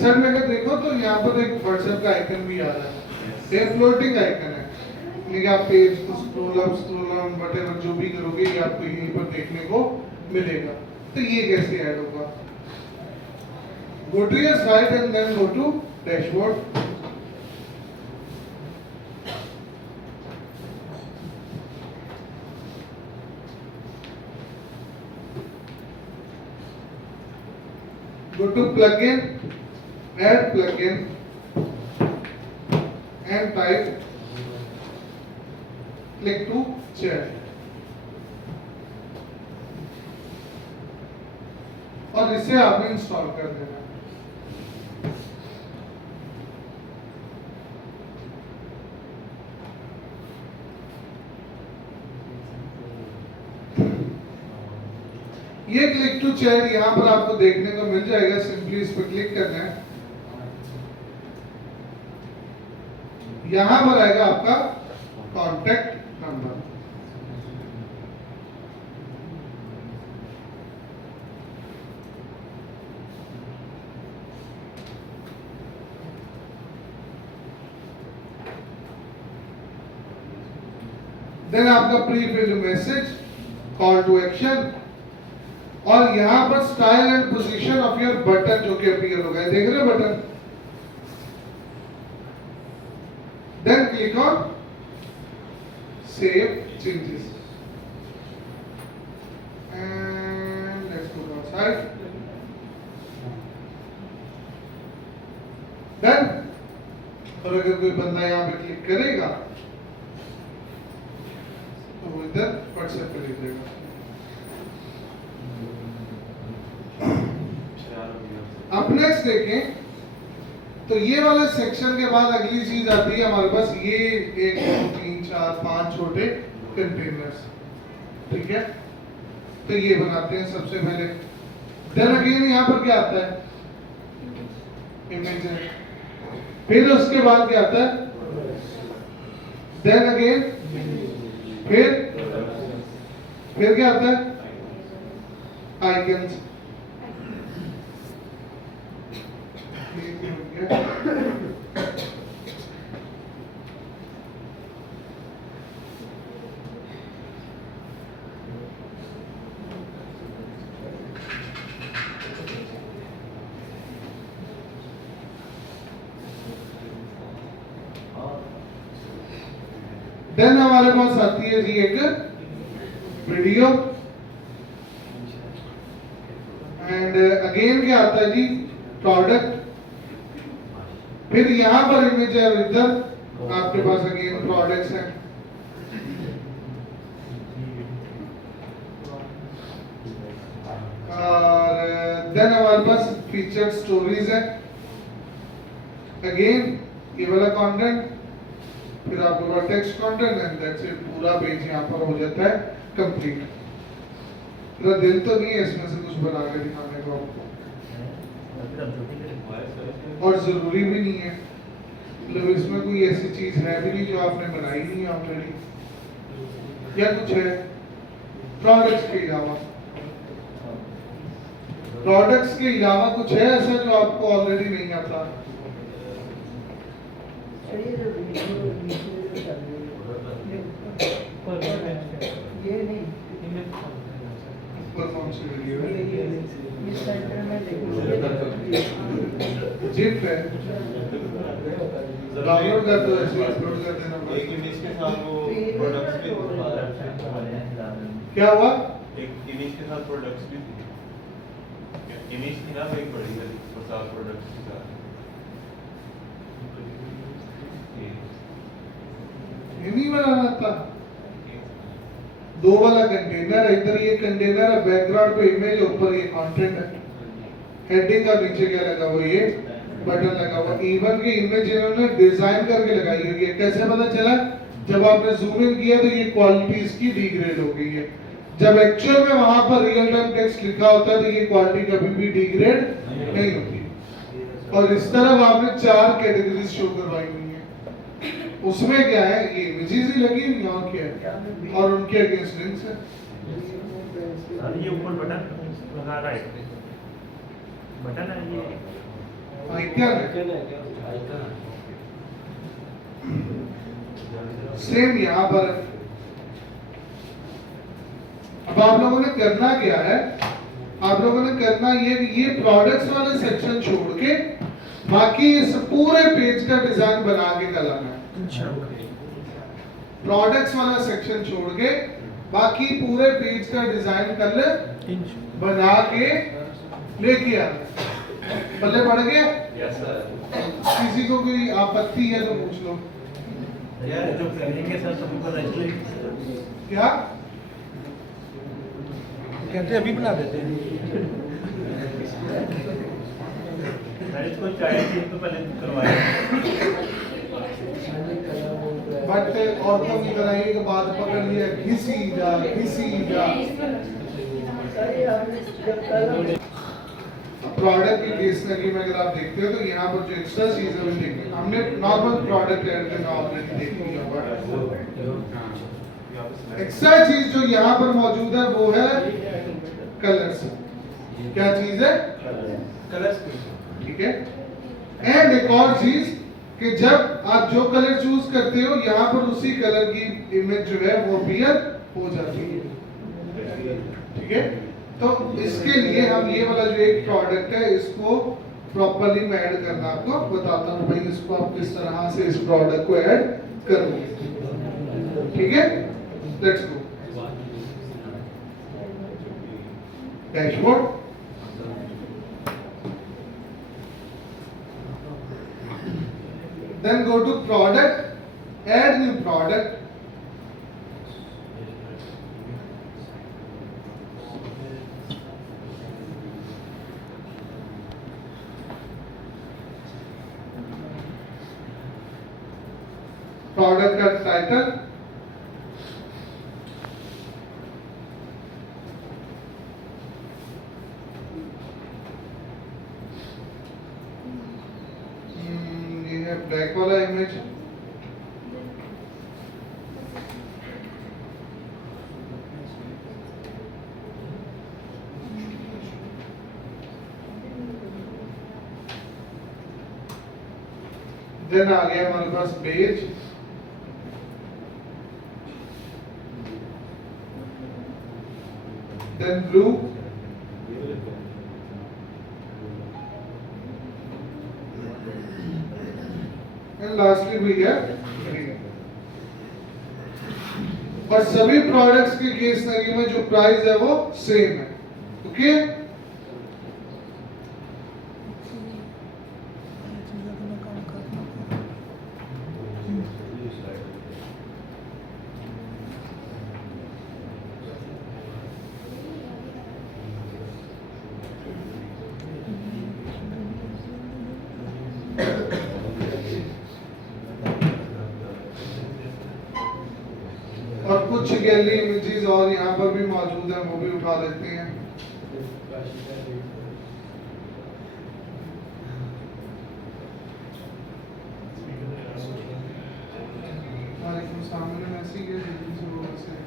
साइड में अगर देखो तो यहाँ पर एक व्हाट्सएप का आइकन भी आ रहा है, ये फ्लोटिंग आइकन है, यानी कि आप पेज को स्क्रॉल अप व्हाटएवर जो भी करोगे ये आपको यहीं पर देखने को मिलेगा। तो ये कैसे ऐड होगा? Go to your site and then go to dashboard. Go to plugin, add plugin and type click to chat और इसे आपने इंस्टॉल कर देना। ये क्लिक टू चैट यहाँ पर आपको देखने को मिल जाएगा, सिंपली इस पर क्लिक करना है। यहाँ पर आएगा आपका कॉन्टेक्ट नंबर, देन आपका pre filled message, call to action और यहाँ पर style and position of your button जो कि अपीयर होगा, देख रहे हो button. Then click on save changes and let's go outside. Then और अगर कोई बंदा यहाँ पे क्लिक करेगा तो वो इधर व्हाट्सएप पे लिख देगा। अब नेक्स्ट देखें तो ये वाले सेक्शन के बाद अगली चीज आती है हमारे पास, ये 1 2 3 4 5 छोटे कंटेनर्स, ठीक है। तो ये बनाते हैं सबसे पहले। देन अगेन यहाँ पर क्या आता है? इमेज है। फिर उसके बाद क्या आता है? देन अगेन फिर क्या आता है? आइकन्स। देन हमारे पास आती है जी एक वीडियो एंड अगेन क्या आता है जी? प्रोडक्ट। फिर यहाँ पर इमेज है, इधर आपके पास अगेन प्रोडक्ट्स हैं। और देन हमारे पास फीचर स्टोरीज है, अगेन ये वाला कंटेंट, फिर आपको text content and that's it. पूरा पेज यहाँ पर हो जाता है कंप्लीट। मेरा दिल तो नहीं है इसमें से कुछ बना के दिखाने को आपको, और जरूरी भी नहीं है, मतलब इसमें कोई ऐसी चीज है भी नहीं जो आपने बनाई नहीं है ऑलरेडी, या कुछ है प्रोडक्ट्स के अलावा? प्रोडक्ट्स के अलावा कुछ है ऐसा जो आपको ऑलरेडी नहीं आता? ये नहीं कौन सी वीडियो है? इस सेंटर में देखिए जिप है, डाउनलोड कर दो, ऐसे अपलोड कर देना। एक इमेज के साथ वो प्रोडक्ट्स भी क्या हुआ? एक इमेज के साथ प्रोडक्ट्स भी थी, इमेज थी ना एक बड़ी वाली और साथ प्रोडक्ट्स के साथ। ये नहीं बनाना था। दो वाला कंटेनर है, इधर ये कंटेनर है, बैकग्राउंड पे इमेज, ऊपर ये कंटेंट है, हेडिंग का नीचे क्या लगा हुआ? ये बटन लगा हुआ। इवन की इमेज इन्होंने डिजाइन करके लगाई हुई है। कैसे पता चला? जब आपने जूम इन किया तो ये क्वालिटी इसकी डिग्रेड हो गई है। जब एक्चुअल में वहां पर रियल टाइम टेक्स्ट लिखा होता है तो ये क्वालिटी कभी भी डिग्रेड नहीं होती। और इस तरफ आपने 4 कैटेगरीज शो करवाई हुई है। उसमें क्या है? ये इमेजेस ही लगी हुई और क्या है, और उनके अगेंस्ट लिंक्स है। ये ऊपर बटन लगा रहा है, बटन है ये आइकन सेम यहाँ पर है। अब आप लोगों ने करना क्या है, आप लोगों ने करना ये प्रोडक्ट्स वाले सेक्शन छोड़ के बाकी इस पूरे पेज का डिजाइन बना के लाना है। प्रोडक्ट्स वाला सेक्शन छोड़ के बाकी पूरे पेज का डिजाइन कर ले, बना के लेके आना। पल्ले पड़ गया? Yes sir. किसी को कोई आपत्ति है तो पूछ लो। यार जो करेंगे सर सभी को रजिस्ट्री क्या कहते हैं अभी बना देते हैं सर, इसको चाय तो पहले करवाया बट औरतों की तरह एक बात पकड़ लिया, घिसी जा प्रोडक्ट की केसनरी में अगर आप देखते हो तो यहाँ पर जो एक्स्ट्रा चीज है वो देखिए, हमने नॉर्मल प्रोडक्ट ऐड करना ऑलरेडी देख लिया, बट एक्स्ट्रा चीज जो यहाँ पर मौजूद है वो है कलर्स। क्या चीज है? कलर्स। ठीक है। एंड एक और चीज कि जब आप जो कलर चूज करते हो यहाँ पर उसी कलर की इमेज जो है वो अपीयर हो जाती है। ठीक है। तो इसके लिए हम ये वाला जो एक प्रोडक्ट है इसको प्रॉपर्ली मैं ऐड करना आपको बताता हूँ भाई, इसको आप किस तरह से इस प्रोडक्ट को ऐड करोगे। ठीक है, let's go dashboard. Then go to product, add new product. Product का title, ये है ब्लैक वाला इमेज। देन आ गया हमारे पास page. Then blue, and lastly भी है ग्रीन। और सभी प्रोडक्ट्स के केस स्टडी में जो प्राइस है वो सेम है। ओके, और कुछ गैलरी इमेजेस और यहाँ पर भी मौजूद है, वो भी उठा लेते हैं। वालेकुम सामने मैसेज है जल्दी से वो से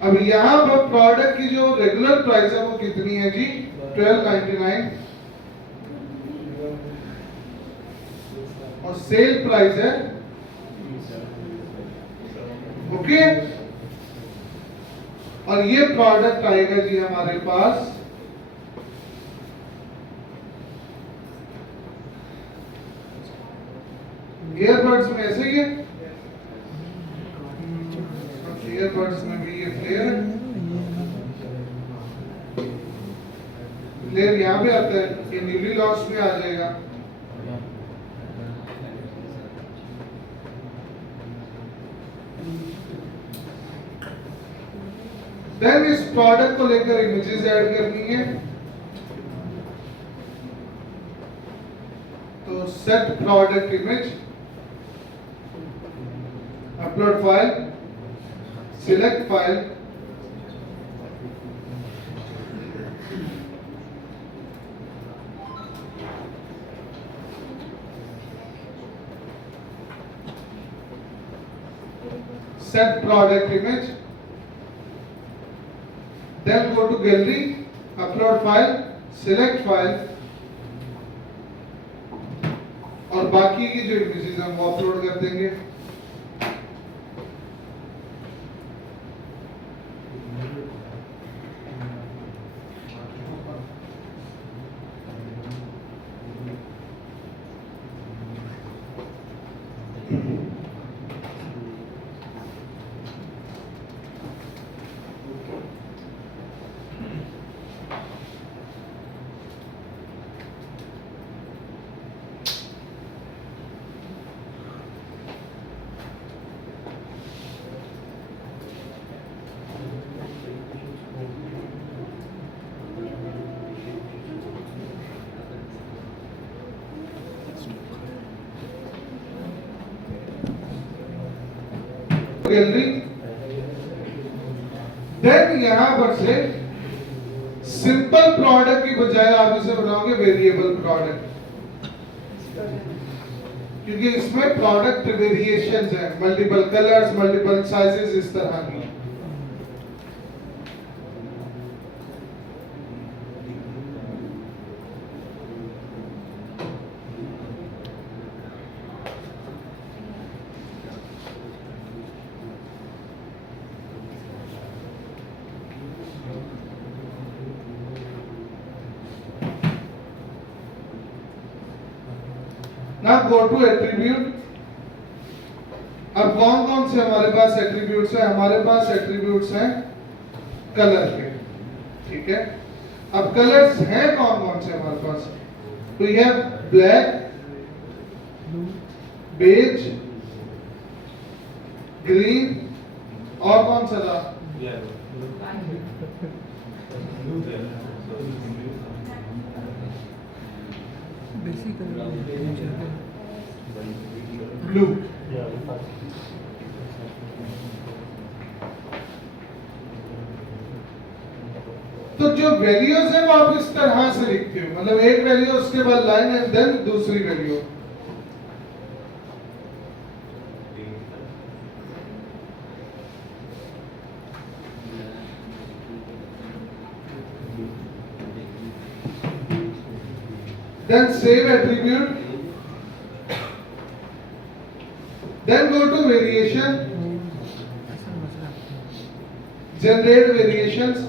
अब यहाँ पर प्रोडक्ट की जो रेगुलर प्राइस है वो कितनी है जी? 1299। और सेल प्राइस है ओके। और ये प्रोडक्ट आएगा जी हमारे पास ईयरबड्स में ऐसे ही है। ईयरबड्स में भी ये फ्लेयर है, फ्लेयर यहाँ पे आता है, ये न्यूली लॉन्च में आ जाएगा। देन इस प्रोडक्ट को लेकर इमेजेस ऐड करनी है, तो set product image, upload file, select file, set product image, then go to gallery, upload file, select file, और बाकी की जो इमेजेस हम वो अपलोड कर देंगे। गैलरी, देन यहां पर से सिंपल प्रोडक्ट की बजाय आप इसे बनाओगे वेरिएबल प्रोडक्ट, क्योंकि इसमें प्रोडक्ट वेरिएशंस हैं, मल्टीपल कलर्स, मल्टीपल साइजेस, इस तरह की। Now go to attribute। अब कौन कौन से हमारे पास एट्रीब्यूट्स हैं? हमारे पास एट्रीब्यूट्स हैं कलर के, ठीक है। अब कलर्स हैं कौन कौन से हमारे पास? तो ये ब्लैक, बेज, ग्रीन, और कौन सा था? ब्लू। तो जो वैल्यूज है वो आप इस तरह से लिखते हो, मतलब एक वैल्यू उसके बाद लाइन एंड देन दूसरी value. Then save attribute, then go to variation, generate variations,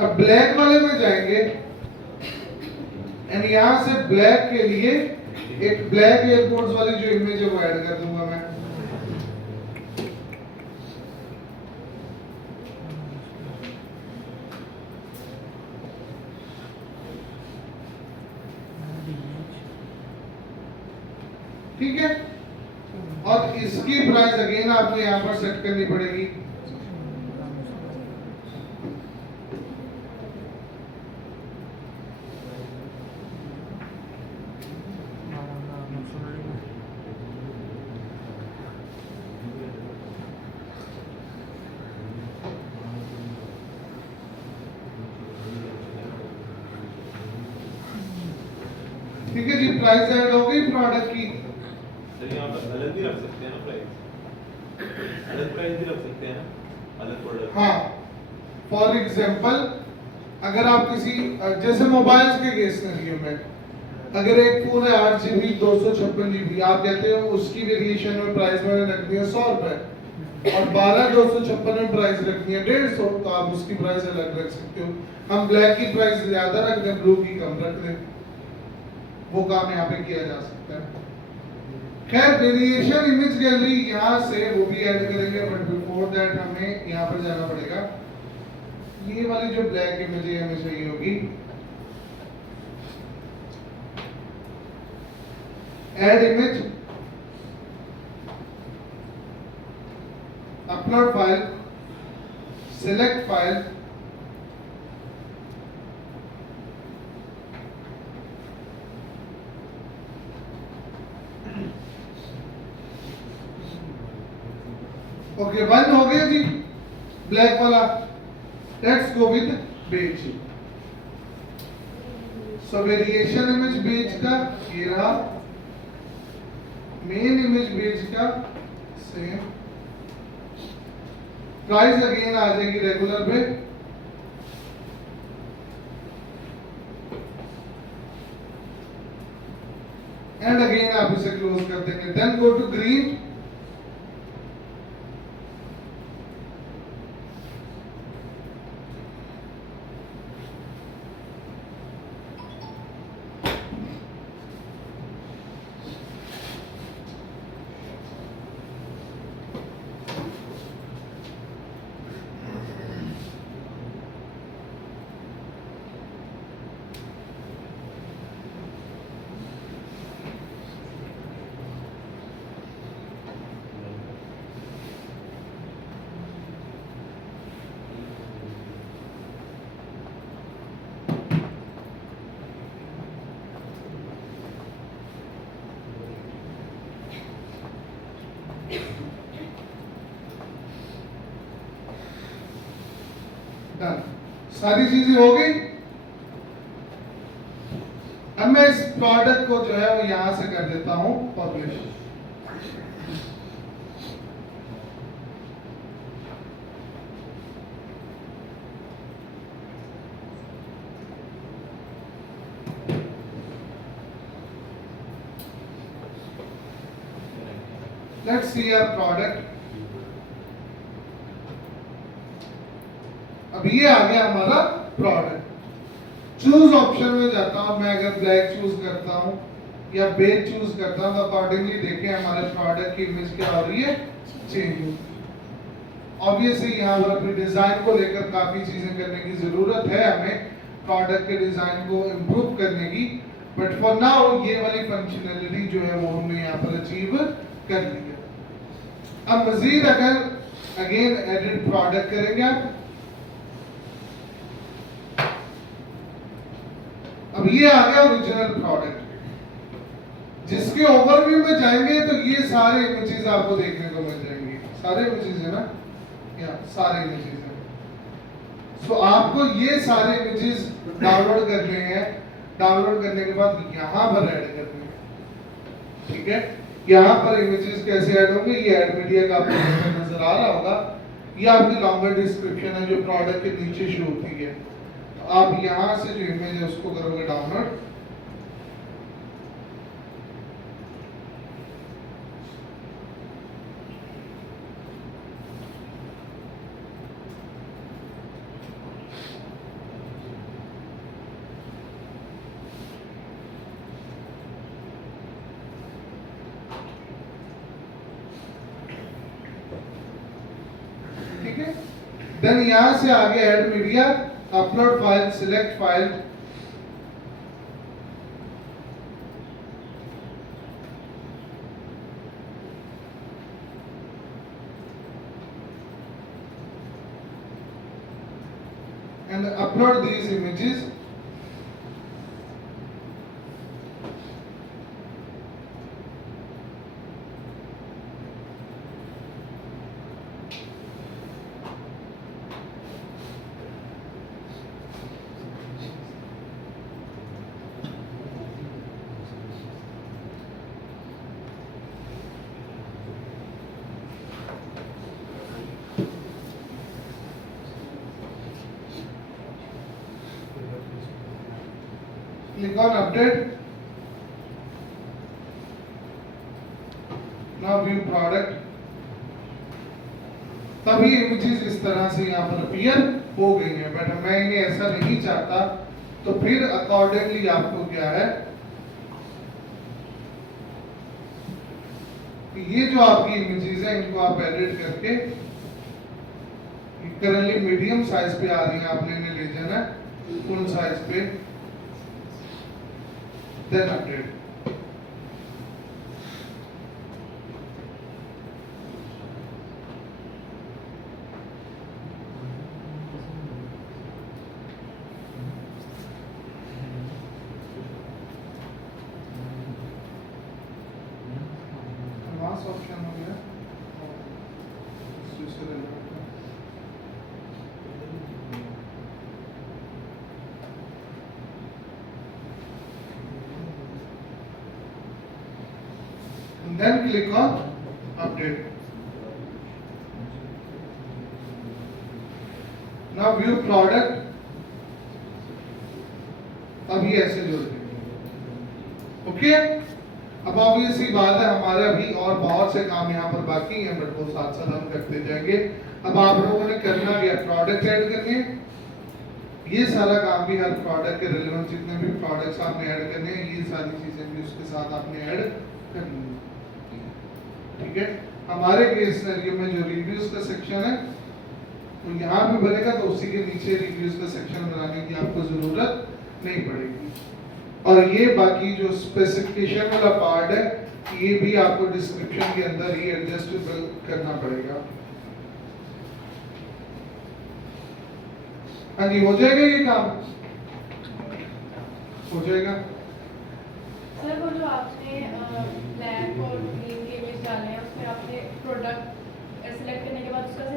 अब ब्लैक वाले में जाएंगे एंड यहां से ब्लैक के लिए एक ब्लैक एयरपोर्ट्स वाली जो इमेज है वो ऐड कर दूंगा मैं। ठीक है, और इसकी प्राइस अगेन आपको यहां पर सेट करनी पड़ेगी। ठीक है जी, प्राइस ऐड हो गई प्रोडक्ट की। सर यहाँ पर अलग भी रख सकते हैं ना प्राइस, अलग प्राइस भी रख सकते हैं ना, अलग प्रोडक्ट। हाँ, फॉर एग्जांपल अगर आप किसी जैसे मोबाइल्स के केस में अगर एक फोन है 8 GB 256 GB, आप कहते हो उसकी वेरिएशन में प्राइस मैंने रखनी है 100 रुपए और 12 256 में प्राइस रखनी है 150, तो आप उसकी प्राइस अलग रख सकते हो। हम ब्लैक की प्राइस ज्यादा रख दें, ब्लू की कम रख दें, वो काम यहाँ पे किया जा सकता है। खैर, वेरिएशन इमेज गैलरी यहाँ से वो भी ऐड करेंगे, बट बिफोर दैट हमें यहाँ पर जाना पड़ेगा। ये वाली जो ब्लैक इमेज है हमें चाहिए होगी, add image, upload file, select file, okay, 1 हो गया जी ब्लैक वाला। Let's go with beige. सो वेरिएशन इमेज बेज का ये रहा, मेन इमेज बेज का सेम। प्राइस अगेन आ जाएगी रेगुलर पे, एंड अगेन आप इसे क्लोज कर देंगे। Then go to green, done. सारी चीजें हो गई। अब मैं इस प्रोडक्ट को जो है वो यहां से कर देता हूं publish. Let's see our product. अब ये आ गया हमारा प्रोडक्ट। चूज ऑप्शन में जाता हूं मैं, अगर ब्लैक चूज करता हूं या बेज चूज करता हूं तो अकॉर्डिंगली देखें हमारे प्रोडक्ट की इमेज क्या हो रही है, चेंज हो। ऑब्वियसली यहाँ पर अपनी डिजाइन को लेकर काफी चीजें करने की जरूरत है हमें, प्रोडक्ट के डिजाइन को इम्प्रूव करने की, बट फॉर नाउ ये वाली फंक्शनैलिटी जो है वो हमने यहाँ पर अचीव कर ली है। अब मजीद अगर अगेन एडिट प्रोडक्ट करेंगे आप, अब ये आ गया ओरिजिनल प्रोडक्ट। जिसके ओवरव्यू में जाएंगे तो ये सारे इमेजेस आपको देखने को मिल जाएंगे। सारे इमेजेस है ना, या सारे इमेजेस है। सो आपको ये सारे इमेजेस डाउनलोड करने हैं। डाउनलोड करने के बाद यहाँ पर ऐड करने हैं, ठीक है। यहाँ पर इमेजेस कैसे ऐड होंगे, ये ऐड मीडिया का आपको नजर आ रहा होगा। ये आपकी लॉन्गर डिस्क्रिप्शन है जो प्रोडक्ट के नीचे शो होती है। आप यहां से जो इमेज है उसको करोगे डाउनलोड, ठीक है। देन यहां से आगे add media, upload file, select file, and upload these images. Click on update. Now view product. तभी इमेजेस इस तरह से यहाँ पर अपीयर हो गई हैं, बट मैं इन्हें ऐसा नहीं चाहता, तो फिर अकॉर्डिंगली आपको क्या है कि ये जो आपकी इमेजेस हैं इनको आप एडिट करके, करंटली मीडियम साइज पे आ रही है, आपने इन्हें ले जाना है फुल साइज पे, देन अपडेट। ऑप्शन हो गया, से relevant है। And then click on update. Now view product. अभी ऐसे जोड़ देंगे। ओके, अब ऑब्वियसली बात है हमारे अभी और बहुत से काम यहाँ पर बाकी हैं, बट वो साथ साथ हम करते जाएंगे। अब आप लोगों ने करना क्या, प्रोडक्ट ऐड करने, ये सारा काम भी हर प्रोडक्ट के रिलेवेंट जितने भी प्रोडक्ट्स आपने ऐड करने हैं, ये सारी चीजें भी उसके साथ आपने ऐड करनी है। ठीक है, हमारे केस सिनेरियो में जो रिव्यूज का सेक्शन है तो यहाँ भी बनेगा, तो उसी के नीचे रिव्यूज का सेक्शन बनाने की आपको जरूरत नहीं पड़ेगी। और ये बाकी जो स्पेसिफिकेशन वाला पार्ट है, ये भी आपको डिस्क्रिप्शन के अंदर ही एडजस्टेबल करना पड़ेगा। हाँ जी, हो जाएगा ये काम, हो जाएगा। सर वो जो आपने ब्लैक और ग्रीन के इमेज डाले हैं उसमें आपने प्रोडक्ट सेलेक्ट करने के बाद उसका